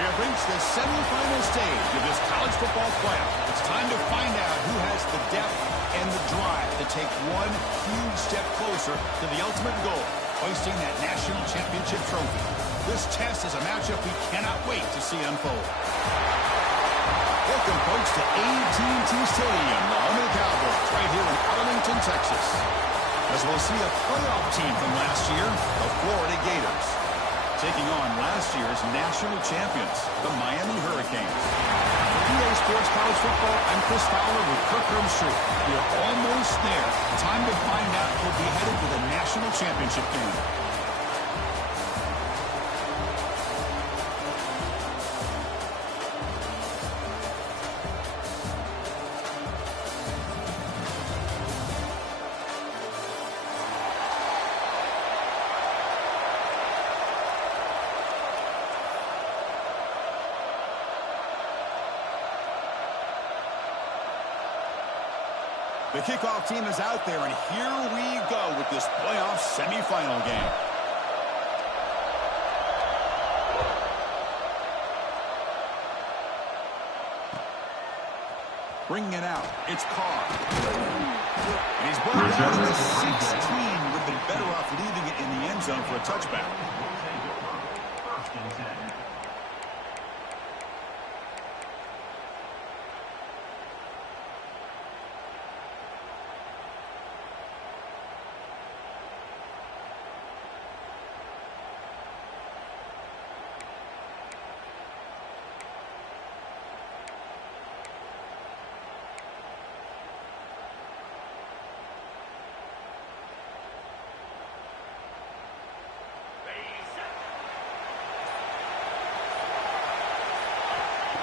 We have reached the semifinal stage of this college football playoff. It's time to find out who has the depth and the drive to take one huge step closer to the ultimate goal, hoisting that national championship trophy. This test is a matchup we cannot wait to see unfold. Welcome, folks, to AT&T Stadium, the home of the Cowboys, right here in Arlington, Texas. As we'll see a playoff team from last year, the Florida Gators, taking on last year's national champions, the Miami Hurricanes. For PA Sports College Football, I'm Chris Fowler with Kirk Herbstreit. We are almost there. Time to find out who'll be headed to the national championship game. The kickoff team is out there, and here we go with this playoff semifinal game. Bringing it out, it's Carr. And he's brought down to the 16. Would have been better off leaving it in the end zone for a touchback.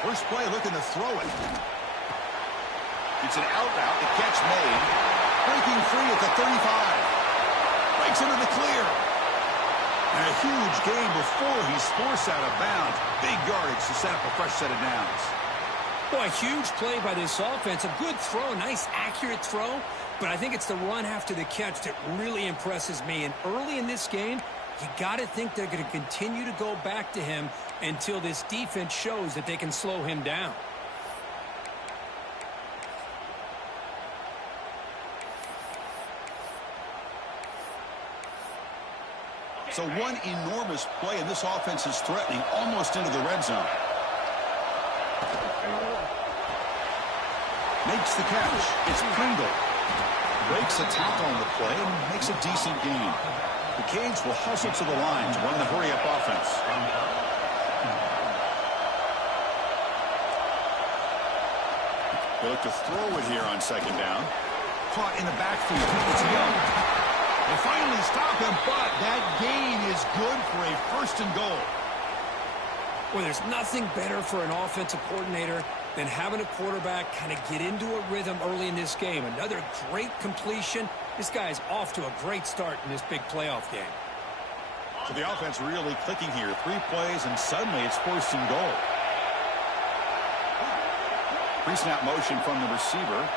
First play looking to throw it. It's an out route. The catch made. Breaking free at the 35. Breaks into the clear. And a huge gain before he's forced out of bounds. Big yardage to set up a fresh set of downs. Boy, a huge play by this offense. A good throw, a nice accurate throw. But I think it's the run after the catch that really impresses me. And early in this game, you got to think they're going to continue to go back to him until this defense shows that they can slow him down. So one enormous play, and this offense is threatening almost into the red zone. Makes the catch. It's Pringle. Breaks a tackle on the play and makes a decent gain. The Canes will hustle to the line to run the hurry-up offense. They look to throw it here on second down. Caught in the backfield. It's Young. They finally stop him, but that gain is good for a first and goal. Well, there's nothing better for an offensive coordinator than having a quarterback kind of get into a rhythm early in this game. Another great completion. This guy's off to a great start in this big playoff game. So the offense really clicking here. 3 plays, and suddenly it's first and goal. Pre-snap motion from the receiver.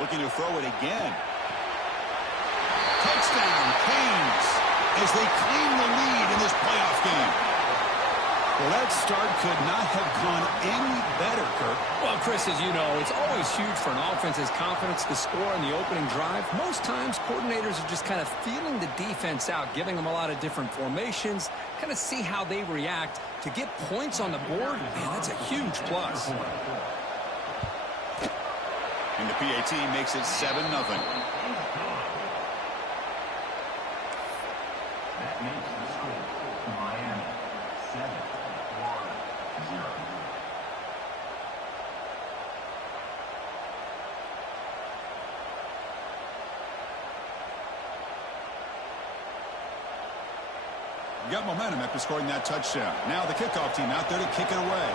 Looking to throw it again. Touchdown, Canes, as they claim the lead in this playoff game. Well, that start could not have gone any better, Kirk. Well, Chris, as you know, it's always huge for an offense's confidence to score on the opening drive. Most times, coordinators are just kind of feeling the defense out, giving them a lot of different formations, kind of see how they react. To get points on the board, man, that's a huge plus. And the PAT makes it 7-0. That makes the score Miami 7-0. Got momentum after scoring that touchdown. Now the kickoff team out there to kick it away.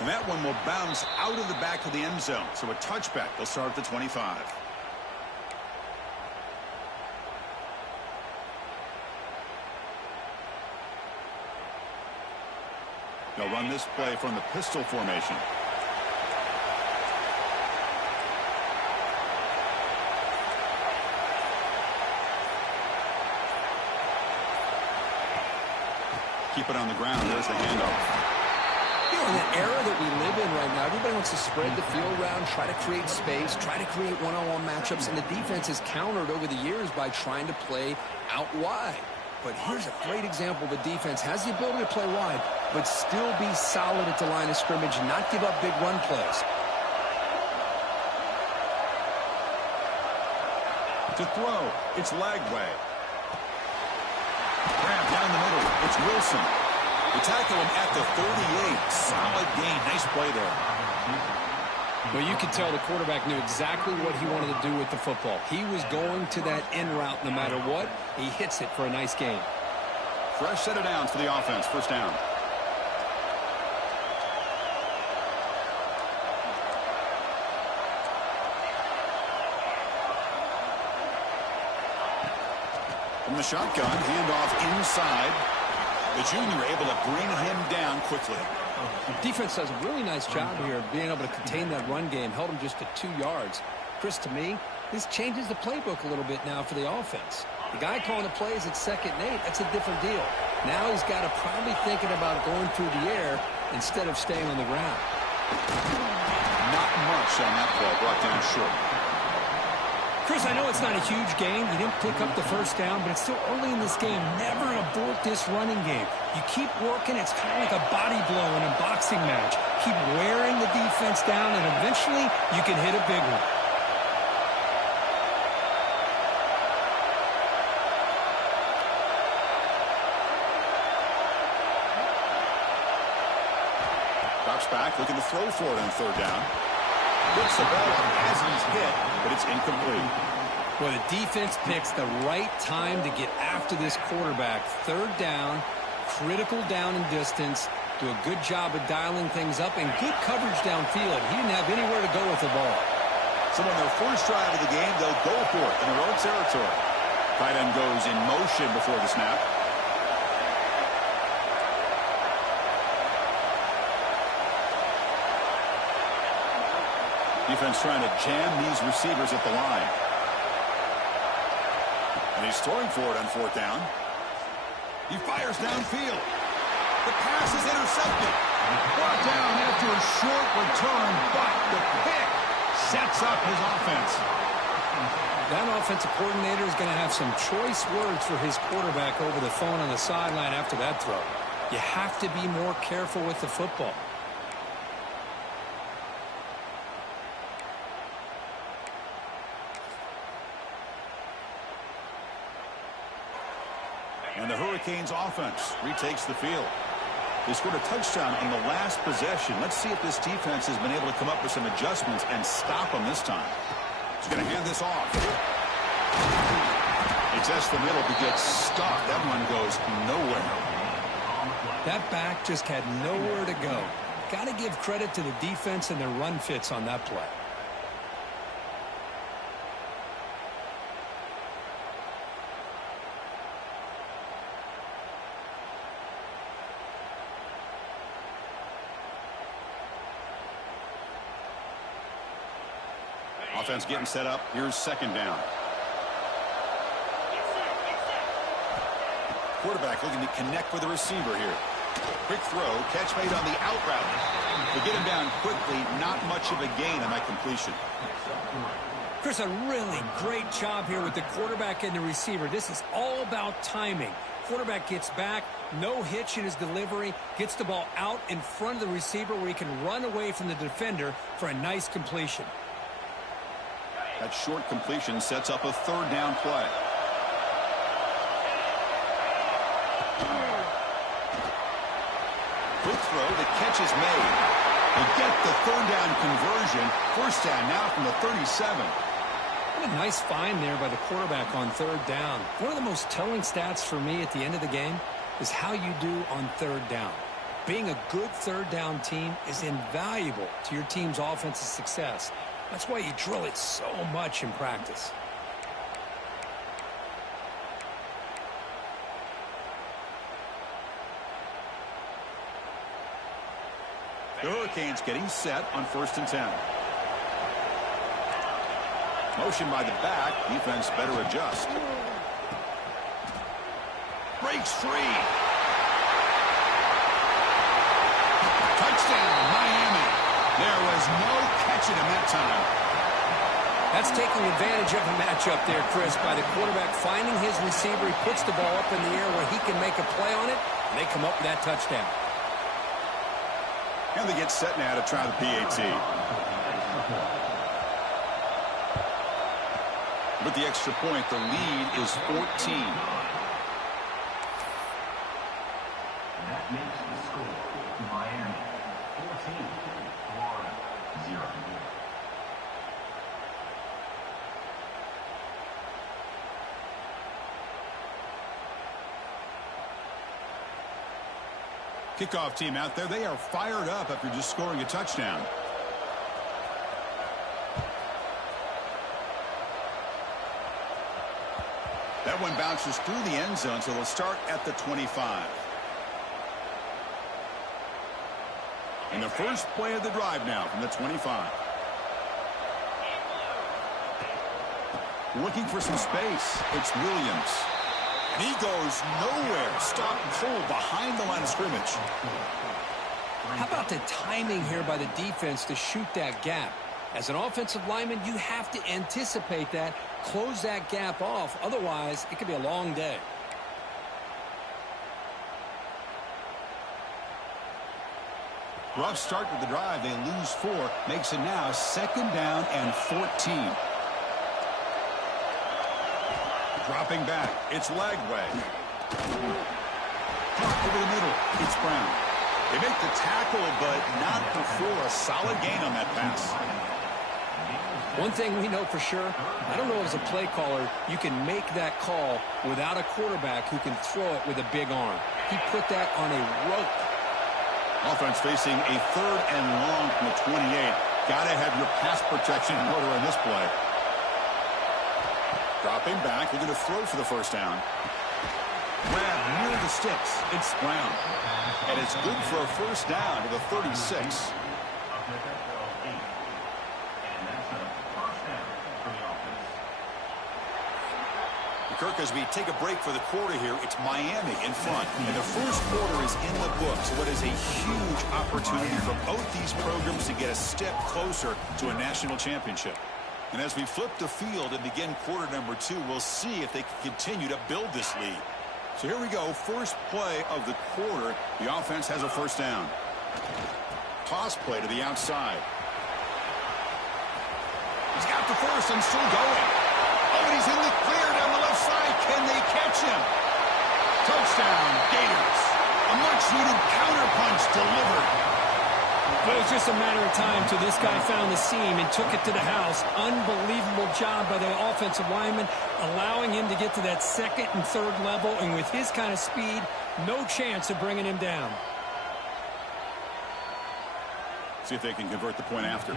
And that one will bounce out of the back of the end zone. So a touchback. They'll start at the 25. They'll run this play from the pistol formation. Keep it on the ground. There's the handoff. You know, in the era that we live in right now, everybody wants to spread the field around, try to create space, try to create one-on-one matchups, and the defense has countered over the years by trying to play out wide. But here's a great example. The defense has the ability to play wide, but still be solid at the line of scrimmage and not give up big run plays. To throw, it's Lagway. Grab down the middle, it's Wilson. They tackle him at the 38. Solid gain. Nice play there. Well, you could tell the quarterback knew exactly what he wanted to do with the football. He was going to that in route no matter what. He hits it for a nice gain. Fresh set of downs for the offense. First down. From the shotgun, handoff inside. The junior able to bring him down quickly. Defense does a really nice job here of being able to contain that run game. Held him just to 2 yards. Chris, to me, this changes the playbook a little bit now for the offense. The guy calling the plays at 2nd and 8, that's a different deal. Now he's got to probably thinking about going through the air instead of staying on the ground. Not much on that play. Brought down short. Chris, I know it's not a huge gain. You didn't pick up the first down, but it's still early in this game. Never abort this running game. You keep working. It's kind of like a body blow in a boxing match. Keep wearing the defense down, and eventually you can hit a big one. Drops back, looking to throw for it on 3rd down. Gets the ball up as he's hit, but it's incomplete. Well, the defense picks the right time to get after this quarterback. 3rd down, critical down and distance. Do a good job of dialing things up and good coverage downfield. He didn't have anywhere to go with the ball. So on their first drive of the game, they'll go for it in their own territory. Tight end goes in motion before the snap. Defense trying to jam these receivers at the line. And he's throwing for it on 4th down. He fires downfield. The pass is intercepted. Brought down after a short return, but the pick sets up his offense. That offensive coordinator is going to have some choice words for his quarterback over the phone on the sideline after that throw. You have to be more careful with the football. And the Hurricanes offense retakes the field. They scored a touchdown on the last possession. Let's see if this defense has been able to come up with some adjustments and stop them this time. He's going to hand this off. He tests the middle but gets stuck. That one goes nowhere. That back just had nowhere to go. Got to give credit to the defense and their run fits on that play. Offense getting set up. Here's 2nd down. Quarterback looking to connect with the receiver here. Quick throw. Catch made on the out route. To get him down quickly, not much of a gain on that completion. Chris, a really great job here with the quarterback and the receiver. This is all about timing. Quarterback gets back, no hitch in his delivery, gets the ball out in front of the receiver where he can run away from the defender for a nice completion. That short completion sets up a 3rd down play. Quick throw, the catch is made. They get the 3rd down conversion. 1st down now from the 37. What a nice find there by the quarterback on 3rd down. One of the most telling stats for me at the end of the game is how you do on 3rd down. Being a good 3rd down team is invaluable to your team's offensive success. That's why you drill it so much in practice. The Hurricanes getting set on 1st and 10. Motion by the back. Defense better adjust. Breaks free. Touchdown, Miami. There was no catching him that time. That's taking advantage of a matchup there, Chris, by the quarterback finding his receiver. He puts the ball up in the air where he can make a play on it, and they come up with that touchdown. And they get set now to try the PAT. With the extra point, the lead is 14. That makes the score Miami 14, Florida 0. Kickoff team out there, they are fired up after just scoring a touchdown. That one bounces through the end zone, so they'll start at the 25. And the first play of the drive now from the 25. Looking for some space. It's Williams. And he goes nowhere. Stop and pull behind the line of scrimmage. How about the timing here by the defense to shoot that gap? As an offensive lineman, you have to anticipate that, close that gap off. Otherwise, it could be a long day. Rough start with the drive. They lose 4. Makes it now 2nd down and 14. Dropping back. It's Lagway. Over the middle. It's Brown. They make the tackle, but not before a solid gain on that pass. One thing we know for sure, I don't know as a play caller, you can make that call without a quarterback who can throw it with a big arm. He put that on a rope. Offense facing a 3rd and long from the 28. Got to have your pass protection in order on this play. Dropping back, looking to throw for the first down. Grab near the sticks. It's Brown. And it's good for a first down to the 36. Kirk, as we take a break for the quarter here, it's Miami in front. And the first quarter is in the books. What is a huge opportunity for both these programs to get a step closer to a national championship. And as we flip the field and begin quarter number 2, we'll see if they can continue to build this lead. So here we go. First play of the quarter. The offense has a first down. Toss play to the outside. He's got the first and still going. Oh, and he's in the clear down the left side. Can they catch him? Touchdown, Gators. A much-needed counterpunch delivered. But it was just a matter of time till this guy found the seam and took it to the house. Unbelievable job by the offensive lineman, allowing him to get to that 2nd and 3rd level. And with his kind of speed, no chance of bringing him down. See if they can convert the point after.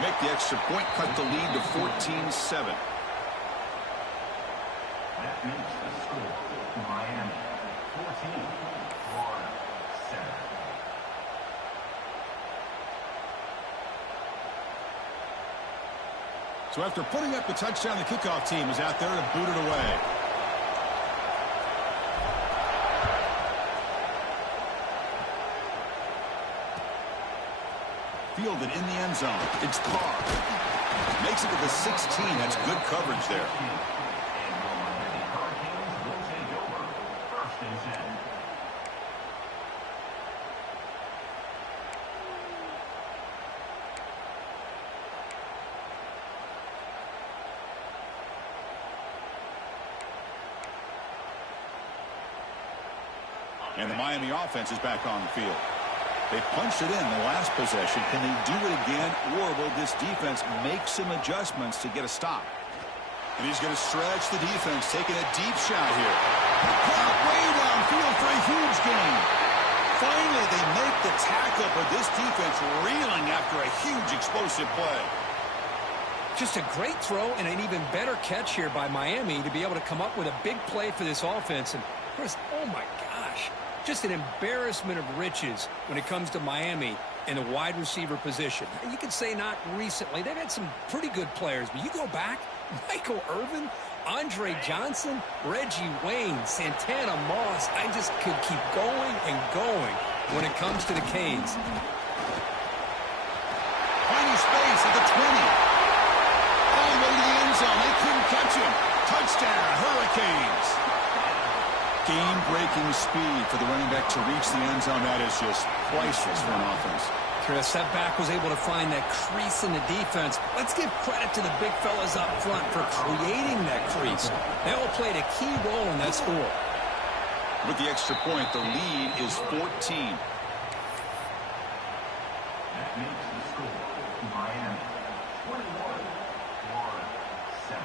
Make the extra point, cut the lead to 14-7. That makes the score Miami 14, Florida 7. So after putting up the touchdown, the kickoff team is out there to boot it away. Fielded in the end zone. It's Carr. Makes it to the 16. That's good coverage there. And the Miami offense is back on the field. They punched it in the last possession. Can they do it again, or will this defense make some adjustments to get a stop? And he's going to stretch the defense, taking a deep shot here. Caught way downfield for a huge gain. Finally, they make the tackle, but this defense reeling after a huge explosive play. Just a great throw and an even better catch here by Miami to be able to come up with a big play for this offense. And Chris, oh my gosh, just an embarrassment of riches when it comes to Miami in the wide receiver position. You could say not recently. They've had some pretty good players, but you go back, Michael Irvin, Andre Johnson, Reggie Wayne, Santana Moss. I just could keep going and going when it comes to the Canes. Finding space at the 20. All the way to the end zone. They couldn't catch him. Touchdown, Hurricanes. Game-breaking speed for the running back to reach the end zone. That is just priceless for an offense. Chris, that back was able to find that crease in the defense. Let's give credit to the big fellas up front for creating that crease. They all played a key role in that score. With the extra point, the lead is 14. That makes the score Miami 21, Florida 7.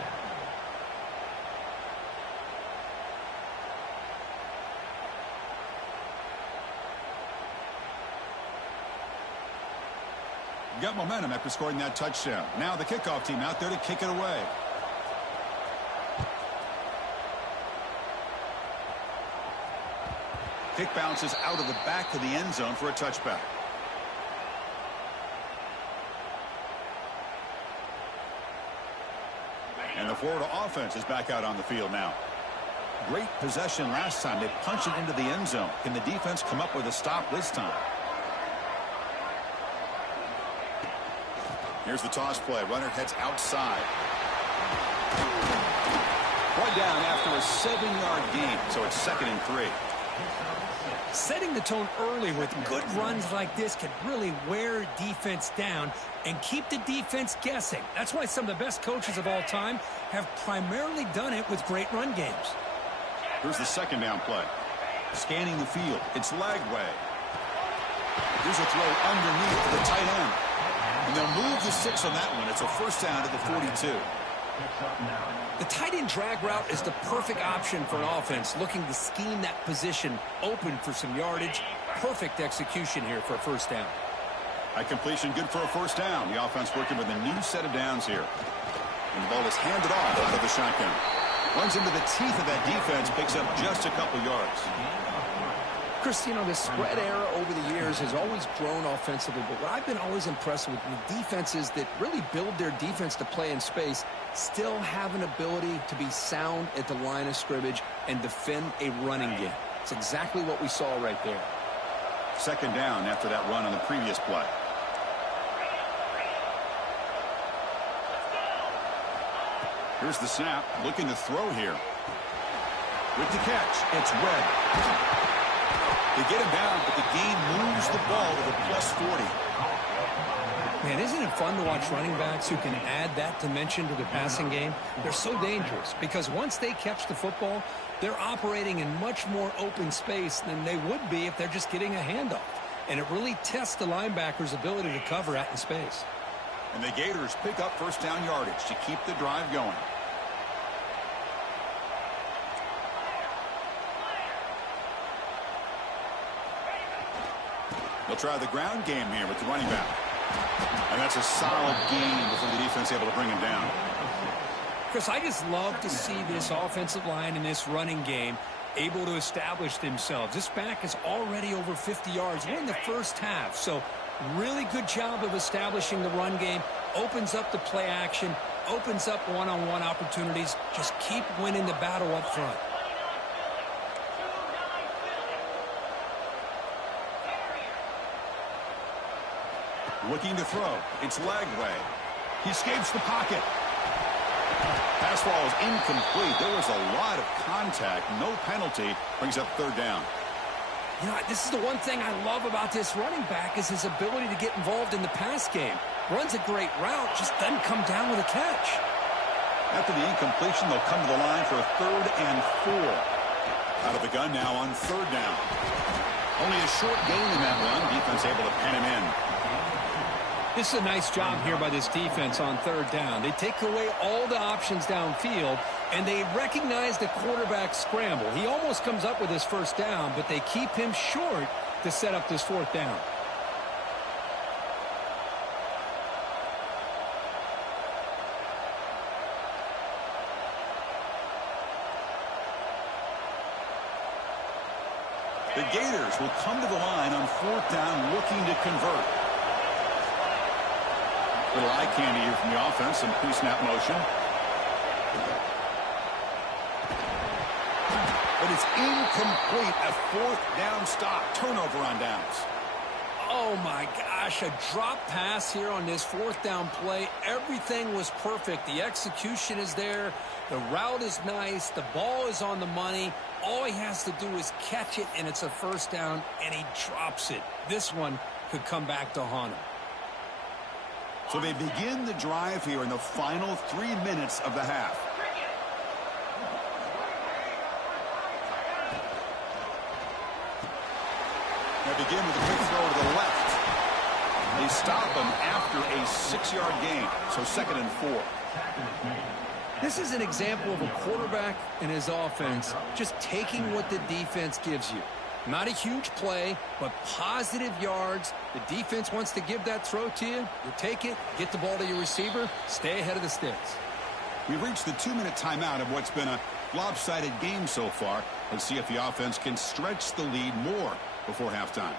Got momentum after scoring that touchdown. Now the kickoff team out there to kick it away. Kick bounces out of the back of the end zone for a touchback. And the Florida offense is back out on the field now. Great possession last time. They punched it into the end zone. Can the defense come up with a stop this time? Here's the toss play. Runner heads outside. Brought down after a 7-yard gain, so it's 2nd and 3. Setting the tone early with good runs like this can really wear defense down and keep the defense guessing. That's why some of the best coaches of all time have primarily done it with great run games. Here's the 2nd down play. Scanning the field. It's Lagway. Here's a throw underneath to the tight end. And they'll move the 6 on that one. It's a 1st down to the 42. The tight end drag route is the perfect option for an offense looking to scheme that position open for some yardage. Perfect execution here for a 1st down. A completion good for a 1st down. The offense working with a new set of downs here. And the ball is handed off out of the shotgun. Runs into the teeth of that defense, picks up just a couple yards. Chris, you know, the spread era over the years has always grown offensively, but what I've been always impressed with the defenses that really build their defense to play in space still have an ability to be sound at the line of scrimmage and defend a running game. It's exactly what we saw right there. 2nd down after that run on the previous play. Here's the snap, looking to throw here. With the catch, it's Webb. They get him down, but the gain moves the ball to the +40. Man, isn't it fun to watch running backs who can add that dimension to the passing game? They're so dangerous because once they catch the football, they're operating in much more open space than they would be if they're just getting a handoff. And it really tests the linebacker's ability to cover out in space. And the Gators pick up 1st down yardage to keep the drive going. They'll try the ground game here with the running back. And that's a solid gain before the defense able to bring him down. Chris, I just love to see this offensive line in this running game able to establish themselves. This back is already over 50 yards. We're in the 1st half, so really good job of establishing the run game. Opens up the play action, opens up one-on-one opportunities. Just keep winning the battle up front. Looking to throw. It's Lagway. He escapes the pocket. Pass ball is incomplete. There was a lot of contact. No penalty. Brings up 3rd down. You know, this is the one thing I love about this running back is his ability to get involved in the pass game. Runs a great route, just doesn't come down with a catch. After the incompletion, they'll come to the line for a 3rd and 4. Out of the gun now on 3rd down. Only a short gain in that run. Defense able to pen him in. This is a nice job here by this defense on 3rd down. They take away all the options downfield, and they recognize the quarterback scramble. He almost comes up with his 1st down, but they keep him short to set up this 4th down. The Gators will come to the line on 4th down looking to convert. Little eye candy here from the offense, some pre-snap motion. but it's incomplete. A fourth down stop. Turnover on downs. Oh, my gosh, a drop pass here on this fourth down play. Everything was perfect. The execution is there. The route is nice. The ball is on the money. All he has to do is catch it, and it's a first down, and he drops it. This one could come back to haunt him. So they begin the drive here in the final 3 minutes of the half. They begin with a quick throw to the left. They stop him after a 6-yard gain, so 2nd and 4. This is an example of a quarterback and his offense just taking what the defense gives you. Not a huge play, but positive yards. The defense wants to give that throw to you. You take it, get the ball to your receiver, stay ahead of the sticks. We've reached the 2-minute timeout of what's been a lopsided game so far. Let's see if the offense can stretch the lead more before halftime.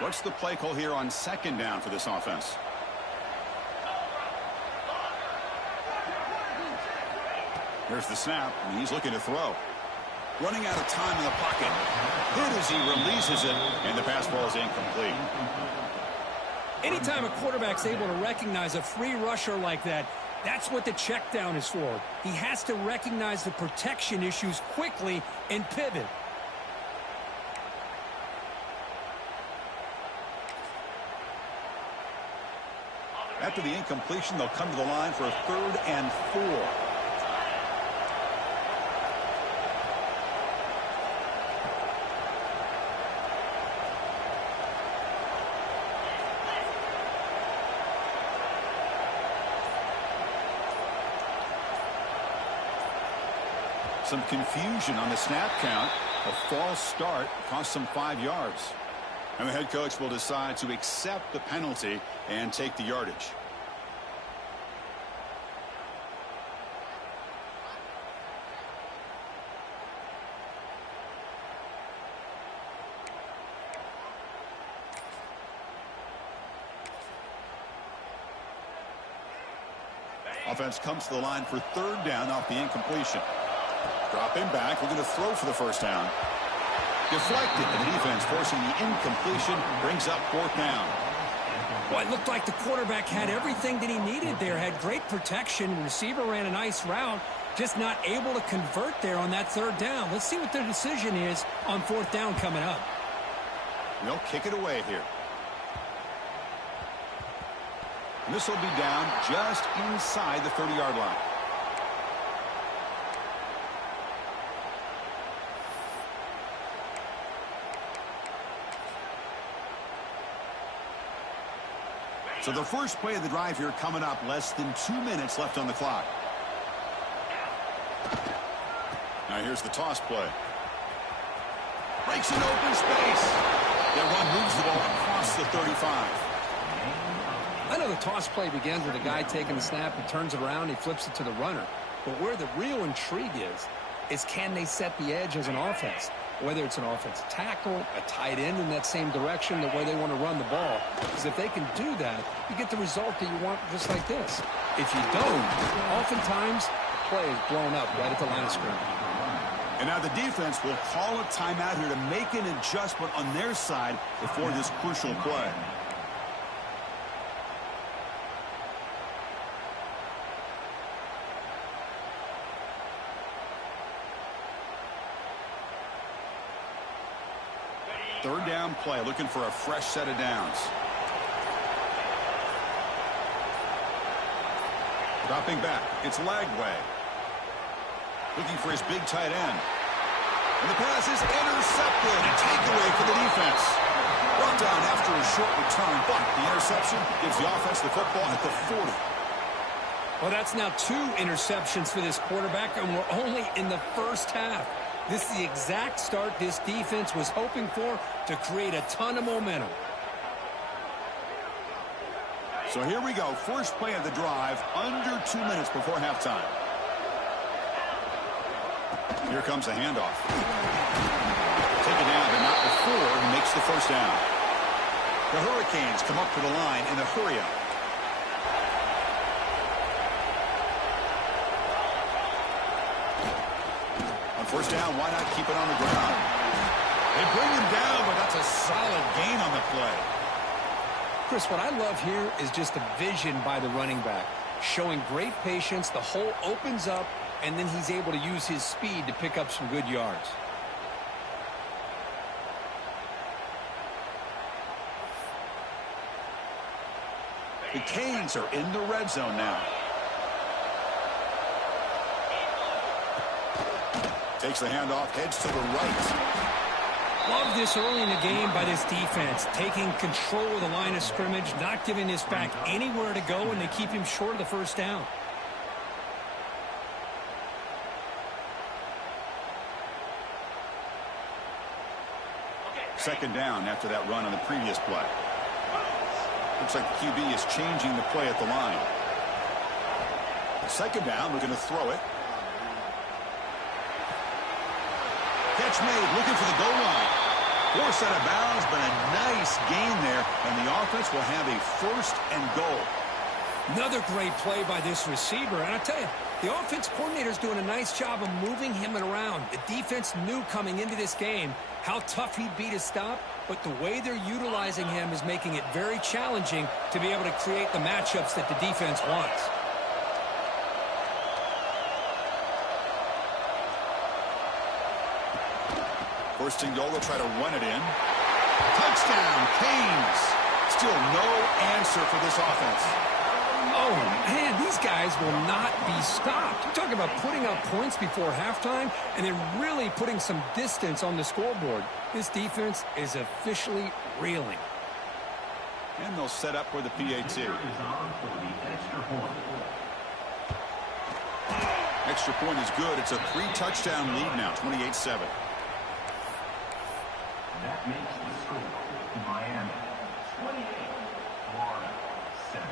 What's the play call here on 2nd down for this offense? Here's the snap, and he's looking to throw. Running out of time in the pocket. Hit as he releases it, and the pass ball is incomplete. Anytime a quarterback's able to recognize a free rusher like that, that's what the check down is for. He has to recognize the protection issues quickly and pivot. After the incompletion, they'll come to the line for a 3rd and 4. Some confusion on the snap count. A false start cost them 5 yards. And the head coach will decide to accept the penalty and take the yardage. Offense comes to the line for 3rd down off the incompletion. Dropping back, we're going to throw for the first down. Deflected, and the defense forcing the incompletion brings up 4th down. Well, it looked like the quarterback had everything that he needed there. Had great protection. Receiver ran a nice route. Just not able to convert there on that 3rd down. Let's see what their decision is on 4th down coming up. They'll kick it away here. And this will be down just inside the 30-yard line. So the first play of the drive here coming up, less than 2 minutes left on the clock. Now here's the toss play. Breaks an open space. That run moves the ball across the 35. I know the toss play begins with a guy taking the snap, he turns it around, he flips it to the runner. But where the real intrigue is can they set the edge as an offense? Whether it's an offensive tackle, a tight end in that same direction, the way they want to run the ball. Because if they can do that, you get the result that you want just like this. If you don't, oftentimes the play is blown up right at the line of scrimmage. And now the defense will call a timeout here to make an adjustment on their side before this crucial play. Third down play, looking for a fresh set of downs. Dropping back, it's Lagway. Looking for his big tight end. And the pass is intercepted. A takeaway for the defense. Brought down after a short return, but the interception gives the offense the football at the 40. Well, that's now 2 interceptions for this quarterback, and we're only in the first half. This is the exact start this defense was hoping for to create a ton of momentum. So here we go. First play of the drive, under 2 minutes before halftime. Here comes the handoff. Taken down, but not before he makes the first down. The Hurricanes come up to the line in a hurry-up. On first down, why not keep it on the ground? They bring him down, but that's a solid gain on the play. Chris, what I love here is just the vision by the running back. Showing great patience, the hole opens up, and then he's able to use his speed to pick up some good yards. The Canes are in the red zone now. Takes the handoff, heads to the right. Love this early in the game by this defense, taking control of the line of scrimmage, not giving this back anywhere to go, and they keep him short of the first down. Second down after that run on the previous play. Looks like the QB is changing the play at the line. Second down, we're going to throw it. Catch made, looking for the goal line. Forced out of bounds, but a nice gain there, and the offense will have a first and goal. Another great play by this receiver, and I tell you, the offense coordinator's doing a nice job of moving him around. The defense knew coming into this game how tough he'd be to stop, but the way they're utilizing him is making it very challenging to be able to create the matchups that the defense wants. First and goal, they'll try to run it in. Touchdown, Canes. Still no answer for this offense. Oh, man, these guys will not be stopped. You're talking about putting up points before halftime and then really putting some distance on the scoreboard. This defense is officially reeling. And they'll set up for the PAT. Extra point is good. It's a 3-touchdown lead now, 28-7. That makes the score Miami 28, Florida 7.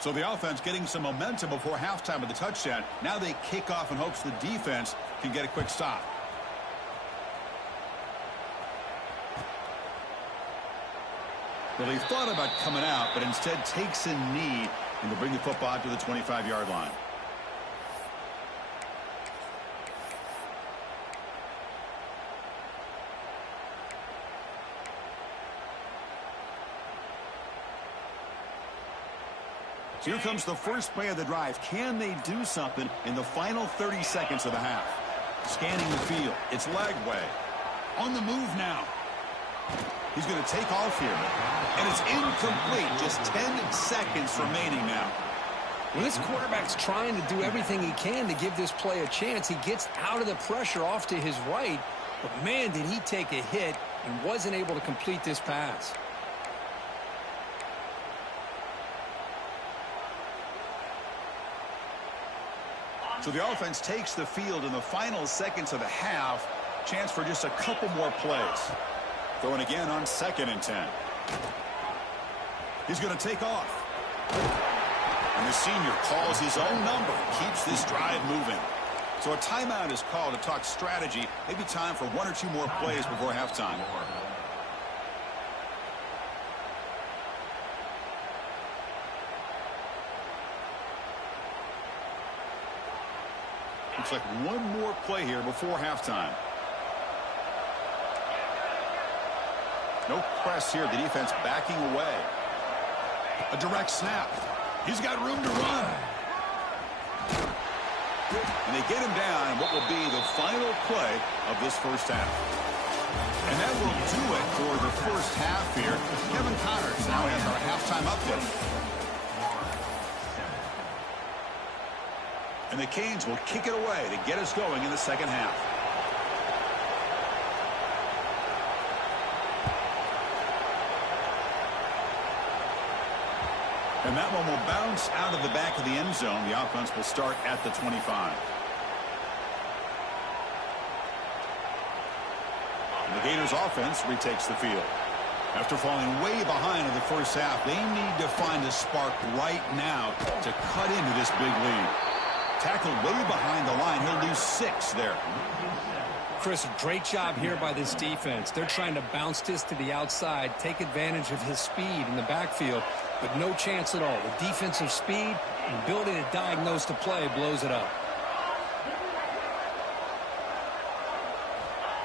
So the offense getting some momentum before halftime of the touchdown. Now they kick off in hopes the defense can get a quick stop. Well, he thought about coming out, but instead takes a knee and will bring the football to the 25-yard line. So here comes the first play of the drive. Can they do something in the final 30 seconds of the half? Scanning the field. It's Lagway. On the move now. He's going to take off here. And it's incomplete. Just 10 seconds remaining now. Well, this quarterback's trying to do everything he can to give this play a chance. He gets out of the pressure off to his right. But, man, did he take a hit and wasn't able to complete this pass. So the offense takes the field in the final seconds of the half. Chance for just a couple more plays. Throwing again on 2nd and 10. He's going to take off. And the senior calls his own number. Keeps this drive moving. So a timeout is called to talk strategy. Maybe time for 1 or 2 more plays before halftime. Looks like 1 more play here before halftime. No press here. The defense backing away. A direct snap. He's got room to run. And they get him down in what will be the final play of this first half. And that will do it for the first half here. Kevin Connors now has our halftime update. And the Canes will kick it away to get us going in the second half. And that one will bounce out of the back of the end zone. The offense will start at the 25. And the Gators offense retakes the field. After falling way behind in the first half, they need to find a spark right now to cut into this big lead. Tackled way behind the line. He'll lose 6 there. Chris, great job here by this defense. They're trying to bounce this to the outside, take advantage of his speed in the backfield, but no chance at all. The defensive speed and ability to diagnose the play blows it up.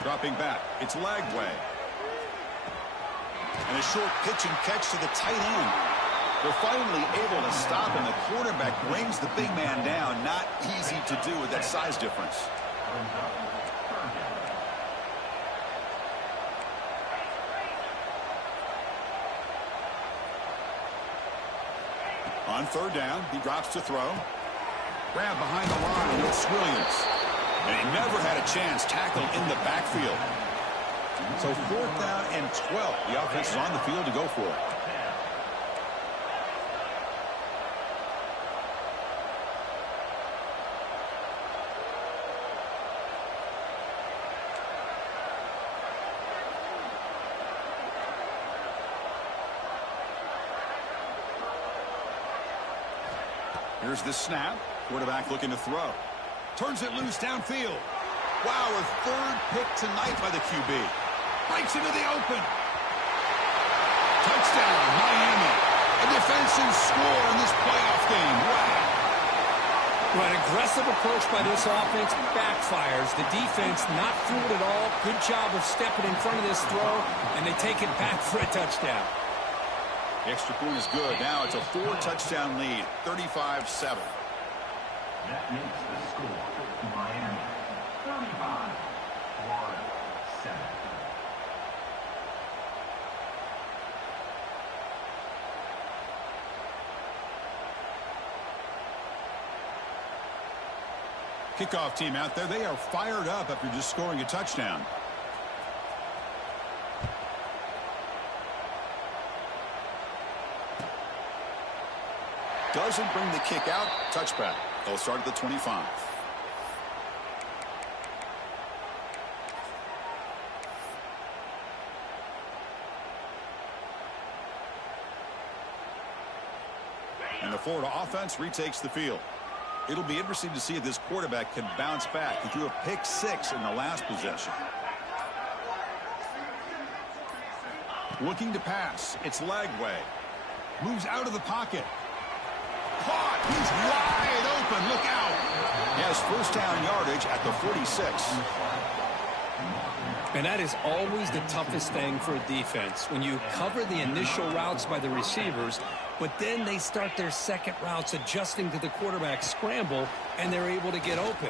Dropping back, it's Lagway. And a short pitch and catch to the tight end. They're finally able to stop, and the quarterback brings the big man down. Not easy to do with that size difference. On third down, he drops to throw. Grab behind the line, and it's Williams. And he never had a chance, tackled in the backfield. So 4th down and 12. The offense is on the field to go for it. Here's the snap. Quarterback looking to throw. Turns it loose downfield. Wow, a 3rd pick tonight by the QB. Breaks into the open. Touchdown, Miami. A defensive score in this playoff game. Wow. Well, an aggressive approach by this offense backfires. The defense not fooled at all. Good job of stepping in front of this throw, and they take it back for a touchdown. The extra point is good. Now it's a 4-touchdown lead, 35-7. That makes the score Miami 35, Florida 7. Kickoff team out there. They are fired up after just scoring a touchdown. Doesn't bring the kick out. Touchback. They'll start at the 25. And the Florida offense retakes the field. It'll be interesting to see if this quarterback can bounce back. He threw a pick 6 in the last possession. Looking to pass. It's Lagway. Moves out of the pocket. Caught. He's wide open. Look out. He has 1st down yardage at the 46. And that is always the toughest thing for a defense. When you cover the initial routes by the receivers, but then they start their second routes adjusting to the quarterback scramble, and they're able to get open.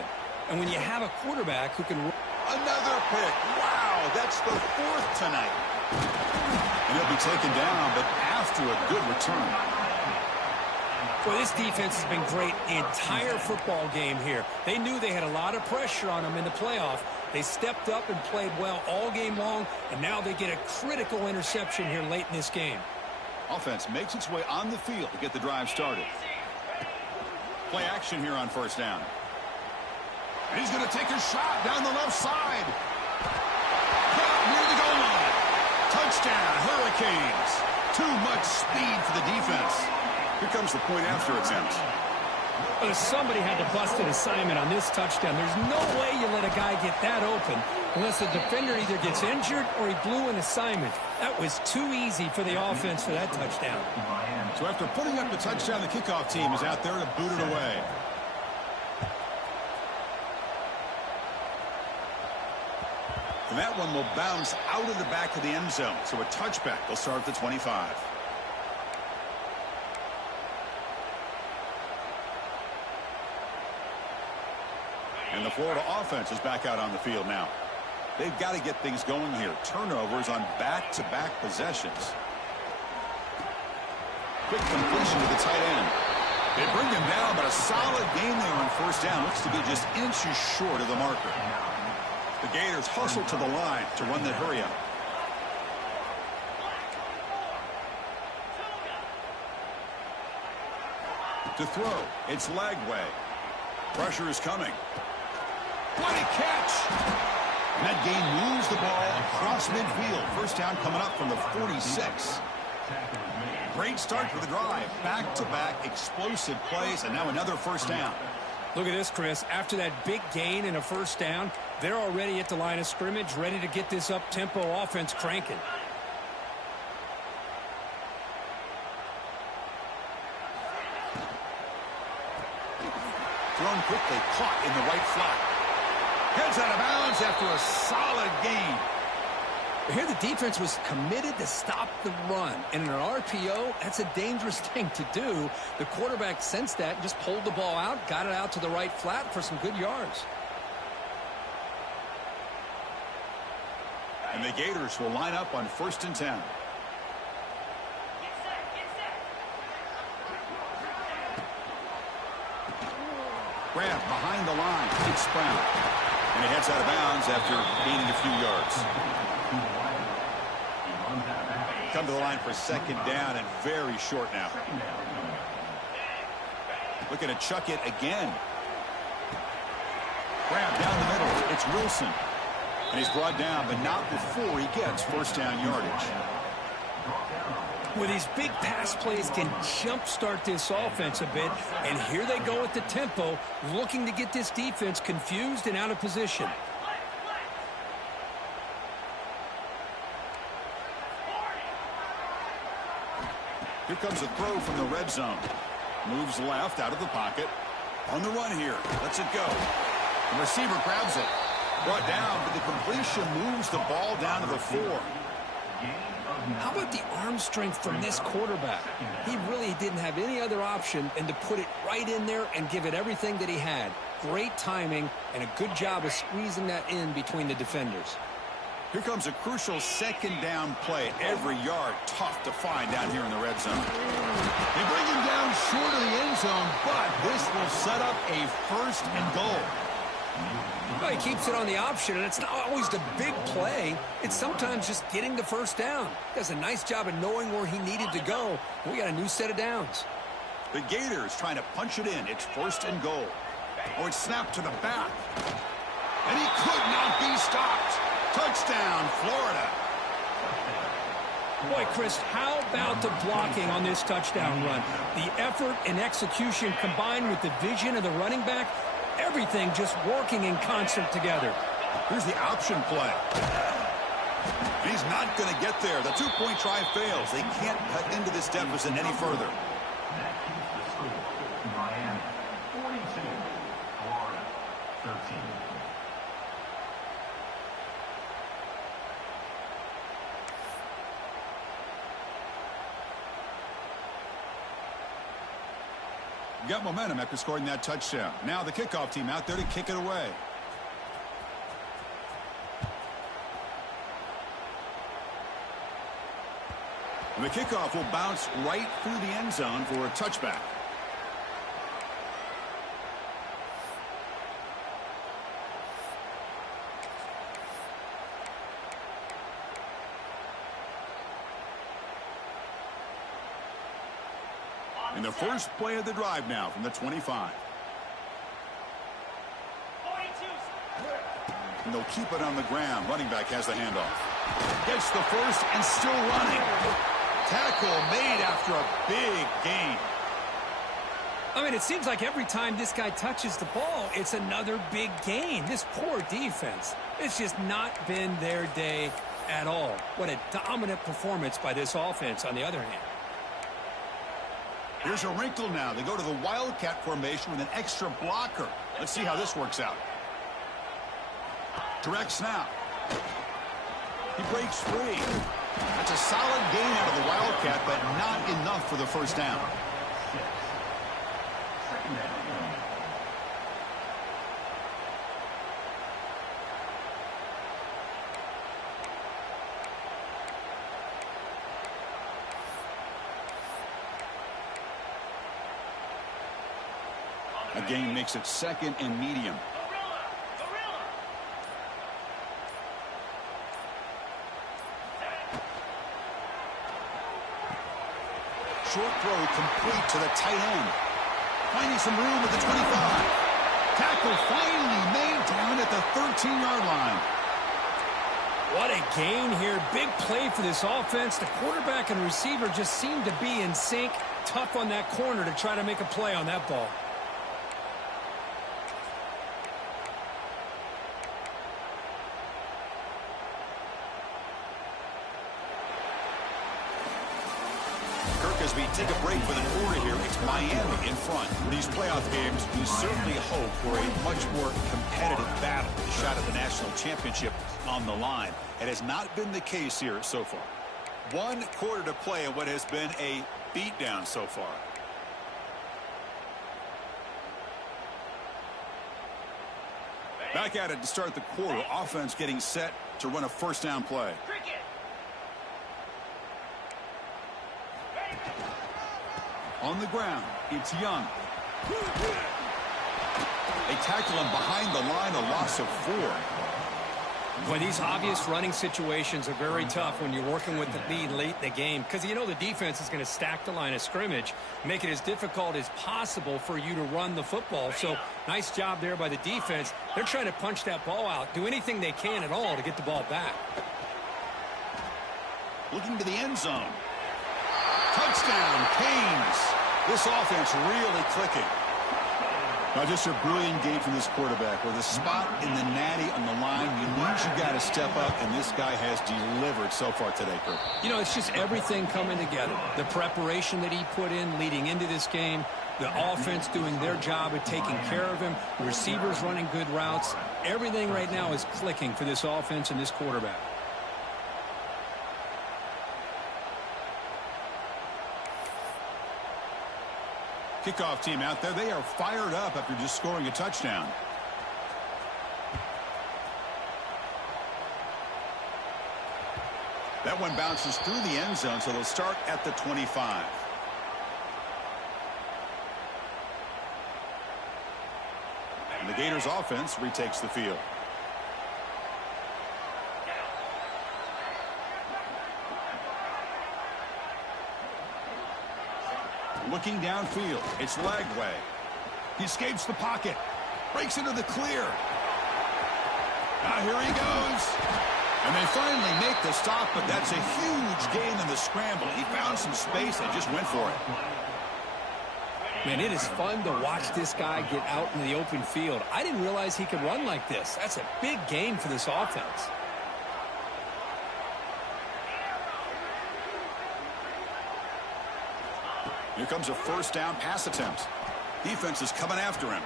And when you have a quarterback who can... Another pick. Wow, that's the 4th tonight. And he'll be taken down, but after a good return. Well, this defense has been great the entire football game here. They knew they had a lot of pressure on them in the playoff. They stepped up and played well all game long, and now they get a critical interception here late in this game. Offense makes its way on the field to get the drive started. Play action here on 1st down. And he's going to take a shot down the left side. Caught near the goal line. Touchdown, Hurricanes. Too much speed for the defense. Here comes the point after attempt. Well, somebody had to bust an assignment on this touchdown. There's no way you let a guy get that open unless the defender either gets injured or he blew an assignment. That was too easy for the offense for that touchdown. So after putting up the touchdown, the kickoff team is out there to boot it away. And that one will bounce out of the back of the end zone. So a touchback. They'll start at the 25. And the Florida offense is back out on the field now. They've got to get things going here. Turnovers on back-to-back possessions. Quick completion to the tight end. They bring him down, but a solid game there on 1st down. Looks to be just inches short of the marker. The Gators hustle to the line to run the hurry up. To throw, it's Lagway. Pressure is coming. What a catch! And that gain moves the ball across midfield. First down coming up from the 46. Great start for the drive. Back-to-back explosive plays, and now another first down. Look at this, Chris. After that big gain and a first down, they're already at the line of scrimmage, ready to get this up-tempo offense cranking. Thrown quickly, caught in the right flat. Heads out of bounds after a solid gain. Here the defense was committed to stop the run. And in an RPO, that's a dangerous thing to do. The quarterback sensed that and just pulled the ball out, got it out to the right flat for some good yards. And the Gators will line up on 1st and 10. Grab behind the line. It's Brown. And he heads out of bounds after gaining a few yards. Come to the line for 2nd down and very short now. Looking to chuck it again. Grab down the middle. It's Wilson. And he's brought down, but not before he gets 1st down yardage. Well, these big pass plays can jumpstart this offense a bit. And here they go at the tempo, looking to get this defense confused and out of position. Here comes a throw from the red zone. Moves left out of the pocket. On the run here. Lets it go. The receiver grabs it. Brought down, but the completion moves the ball down to the 4. How about the arm strength from this quarterback? He really didn't have any other option than to put it right in there and give it everything that he had. Great timing and a good job of squeezing that in between the defenders. Here comes a crucial 2nd down play. Every yard tough to find down here in the red zone. They bring him down short of the end zone, but this will set up a 1st and goal. Well, he keeps it on the option, and it's not always the big play. It's sometimes just getting the 1st down. Does a nice job of knowing where he needed to go. We got a new set of downs. The Gators trying to punch it in. It's 1st and goal. Oh, it's snapped to the back. And he could not be stopped. Touchdown, Florida. Boy, Chris, how about the blocking on this touchdown run? The effort and execution combined with the vision of the running back, everything just working in concert together. Here's the option play. He's not going to get there. The 2-point try fails. They can't cut into this deficit any further. That keeps the score. Miami 42, Florida 13. Got momentum after scoring that touchdown. Now the kickoff team out there to kick it away. And the kickoff will bounce right through the end zone for a touchback. In the first play of the drive now from the 25. And they'll keep it on the ground. Running back has the handoff. Gets the first and still running. Tackle made after a big gain. I mean, it seems like every time this guy touches the ball, it's another big gain. This poor defense, it's just not been their day at all. What a dominant performance by this offense on the other hand. Here's a wrinkle now. They go to the Wildcat formation with an extra blocker. Let's see how this works out. Direct snap. He breaks free. That's a solid gain out of the Wildcat, but not enough for the first down. A gain makes it 2nd and medium. Short throw complete to the tight end. Finding some room at the 25. Tackle finally made down at the 13-yard line. What a gain here. Big play for this offense. The quarterback and receiver just seem to be in sync. Tough on that corner to try to make a play on that ball. As we take a break for the quarter here, it's Miami in front. These playoff games, we certainly hope for a much more competitive battle. The shot at the national championship on the line. It has not been the case here so far. 1 quarter to play in what has been a beatdown so far. Back at it to start the quarter. Offense getting set to run a first down play. On the ground, it's Young. They tackle him behind the line, a loss of 4. Boy, these obvious running situations are very tough when you're working with the lead late in the game because you know the defense is going to stack the line of scrimmage, make it as difficult as possible for you to run the football. So nice job there by the defense. They're trying to punch that ball out, do anything they can at all to get the ball back. Looking to the end zone. Touchdown, Canes. This offense really clicking. Now just a brilliant game from this quarterback. With a spot in the natty on the line, you got to step up, and this guy has delivered so far today, Kirk. You know, it's just everything coming together. The preparation that he put in leading into this game, the offense doing their job of taking care of him, the receivers running good routes. Everything right now is clicking for this offense and this quarterback. Kickoff team out there. They are fired up after just scoring a touchdown. That one bounces through the end zone, so they'll start at the 25. And the Gators offense retakes the field. Looking downfield, it's Lagway. He escapes the pocket, breaks into the clear. Now here he goes. And they finally make the stop, but that's a huge gain in the scramble. He found some space and just went for it. Man, it is fun to watch this guy get out in the open field. I didn't realize he could run like this. That's a big gain for this offense. Here comes a first down pass attempt. Defense is coming after him.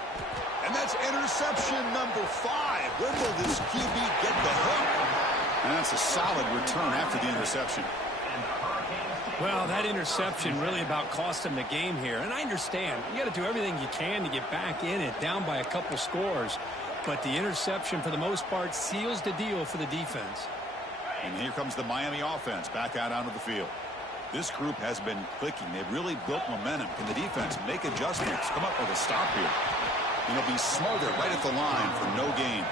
And that's interception number 5. When will this QB get the hook? And that's a solid return after the interception. Well, that interception really about cost him the game here. And I understand. You got to do everything you can to get back in it, down by a couple scores. But the interception, for the most part, seals the deal for the defense. And here comes the Miami offense back out onto the field. This group has been clicking. They've really built momentum. Can the defense make adjustments? Come up with a stop here. And it'll be smothered right at the line for no gain.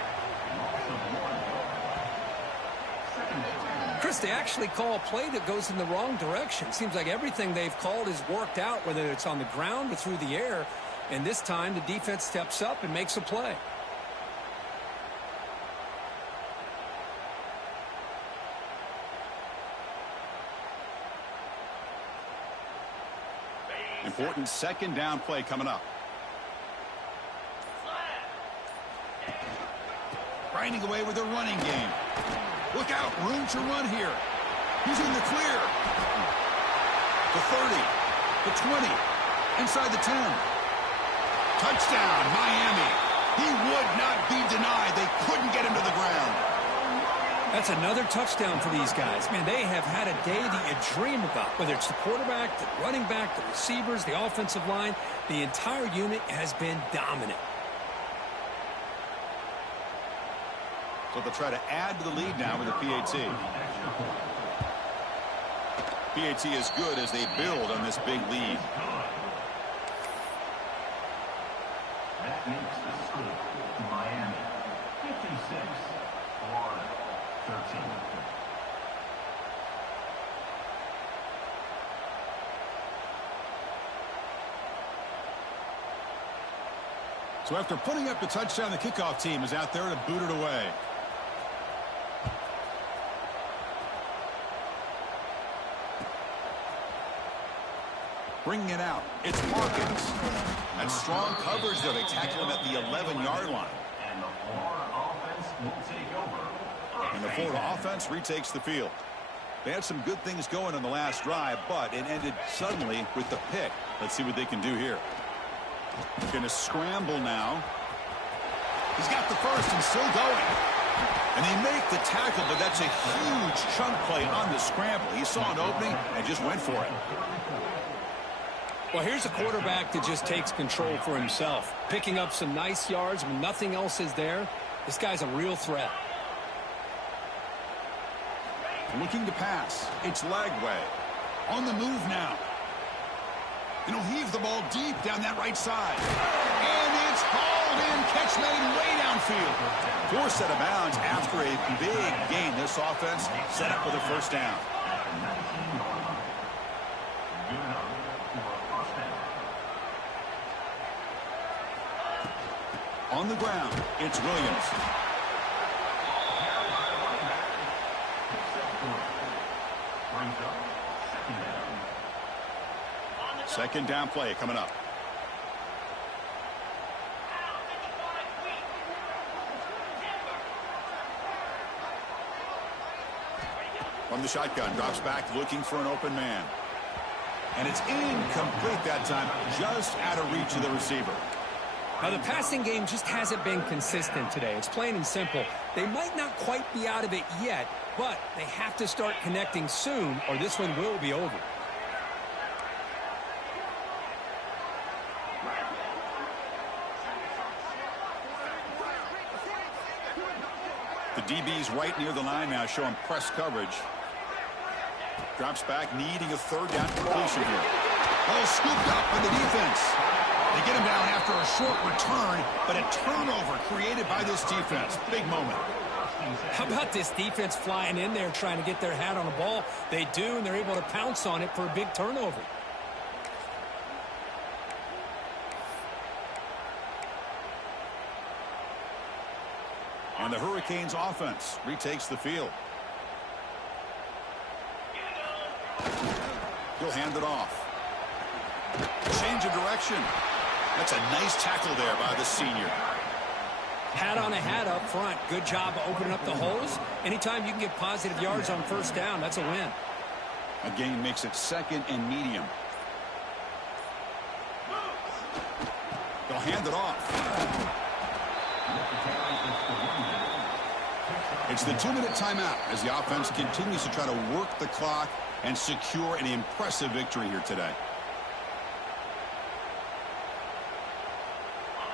Chris, they actually call a play that goes in the wrong direction. Seems like everything they've called is worked out, whether it's on the ground or through the air. And this time the defense steps up and makes a play. Important second down play coming up. Grinding away with a running game. Look out, room to run here. He's in the clear. The 30, the 20, inside the 10. Touchdown, Miami. He would not be denied. They couldn't get him to the ground. That's another touchdown for these guys. Man, they have had a day that you dream about, whether it's the quarterback, the running back, the receivers, the offensive line. The entire unit has been dominant. So they'll try to add to the lead now with a PAT. PAT is good as they build on this big lead. That makes the score Miami 56, Florida 13. So after putting up the touchdown, the kickoff team is out there to boot it away. Bringing it out, it's Markins. That's strong coverage there. They tackle him at the 11-yard line. And the Florida offense will take over. And the Florida offense retakes the field. They had some good things going on the last drive, but it ended suddenly with the pick. Let's see what they can do here. Going to scramble now. He's got the first and still going. And they make the tackle, but that's a huge chunk play on the scramble. He saw an opening and just went for it. Well, here's a quarterback that just takes control for himself. Picking up some nice yards when nothing else is there. This guy's a real threat. Looking to pass. It's Lagway. On the move now. And he'll heave the ball deep down that right side. And it's hauled in. Catch made way downfield. Forced out of bounds after a big gain. This offense set up with a first down. On the ground, it's Williams. Second down play coming up. From the shotgun, drops back looking for an open man. And it's incomplete that time, just out of reach of the receiver. Now, the passing game just hasn't been consistent today. It's plain and simple. They might not quite be out of it yet, but they have to start connecting soon, or this one will be over. The DB's right near the line now, showing press coverage. Drops back, needing a third down completion here. Oh, scooped up by the defense. They get him down after a short return, but a turnover created by this defense. Big moment. How about this defense flying in there trying to get their hat on the ball? They do, and they're able to pounce on it for a big turnover. And the Hurricanes offense retakes the field. He'll hand it off. Change of direction. That's a nice tackle there by the senior. Hat on a hat up front. Good job of opening up the holes. Anytime you can get positive yards on first down, that's a win. A gain makes it second and medium. They'll hand it off. It's the 2-minute timeout as the offense continues to try to work the clock and secure an impressive victory here today.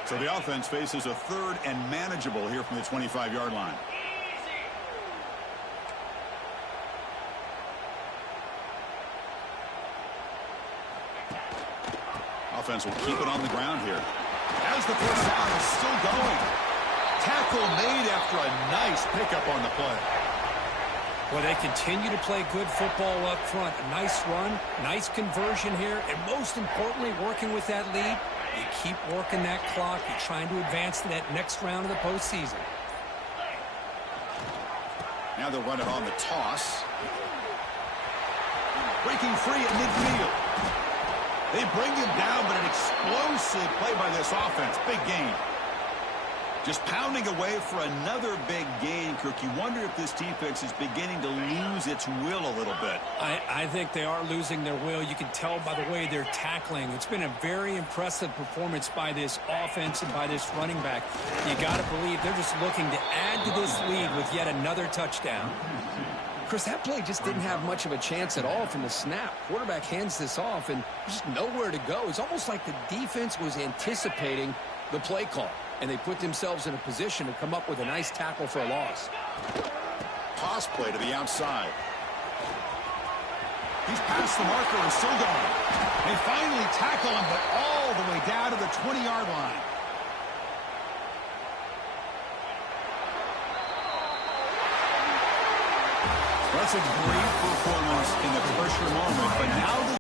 So the offense faces a third and manageable here from the 25-yard line. Offense will keep it on the ground here. As the first down is still going. Tackle made after a nice pickup on the play. Well, they continue to play good football up front. A nice run, nice conversion here, and most importantly, working with that lead, you keep working that clock. You're trying to advance to that next round of the postseason. Now they'll run it on the toss. Breaking free at midfield. They bring him down, but an explosive play by this offense. Big gain. Just pounding away for another big gain, Kirk. You wonder if this defense is beginning to lose its will a little bit. I think they are losing their will. You can tell by the way they're tackling. It's been a very impressive performance by this offense and by this running back. You got to believe they're just looking to add to this lead with yet another touchdown. Chris, that play just didn't have much of a chance at all from the snap. Quarterback hands this off and just nowhere to go. It's almost like the defense was anticipating the play call, and they put themselves in a position to come up with a nice tackle for a loss. Toss play to the outside. He's past the marker and still going. They finally tackle him, but all the way down to the 20-yard line. That's a great performance in the pressure moment, but now the